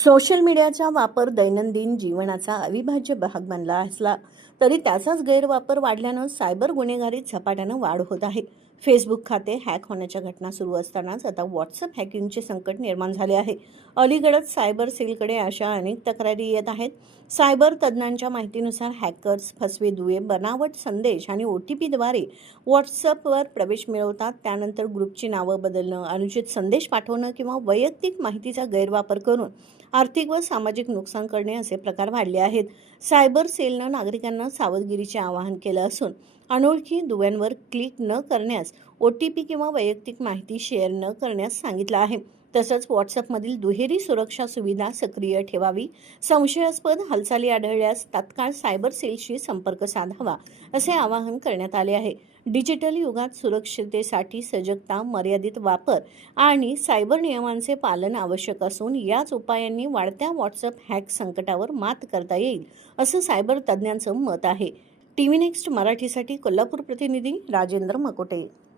Social मीडियाचा वापर दैनंदिन जीवनाचा अविभाज्य भाग बनला असला तरी त्याचाच गैरवापर वाढल्यानं सायबर गुन्हेगारीत झपाट्यानं वाढ होत आहे. फेसबुक खाते हॅक होण्याच्या घटना सुरू असतानाच आता व्हॉट्सअप हॅकिंगचे संकट निर्माण झाले आहे. अलीकडच सायबर सेलकडे अशा अनेक तक्रारी येत आहेत. सायबर तज्ज्ञांच्या माहितीनुसार हॅकर्स फसवे दुवे बनावट संदेश आणि ओ टी पीद्वारे व्हॉट्सअपवर प्रवेश मिळवतात. त्यानंतर ग्रुपची नावं बदलणं अनुचित संदेश पाठवणं किंवा वैयक्तिक माहितीचा गैरवापर करून आर्थिक व सामाजिक नुकसान करणे असे प्रकार वाढले आहेत. सायबर सेलनं नागरिकांना सावधगिरीचे आवाहन केलं असून अनोळखी दुव्यांवर क्लिक न करण्यास ओ टी पी किंवा वैयक्तिक माहिती शेअर न करण्यास सांगितलं आहे. तसंच व्हॉट्सअपमधील दुहेरी सुरक्षा सुविधा सक्रिय ठेवावी संशयास्पद हालचाली आढळल्यास तात्काळ सायबर सेलशी संपर्क साधावा असे आवाहन करण्यात आले आहे. डिजिटल युगात सुरक्षिततेसाठी सजगता मर्यादित वापर आणि सायबर नियमांचे पालन आवश्यक असून याच उपायांनी वाढत्या व्हॉट्सअप हॅक संकटावर मात करता येईल असं सायबर तज्ज्ञांचं मत आहे. टी व्ही नेक्स्ट मराठीसाठी कोल्हापूर प्रतिनिधी राजेंद्र मकोटे.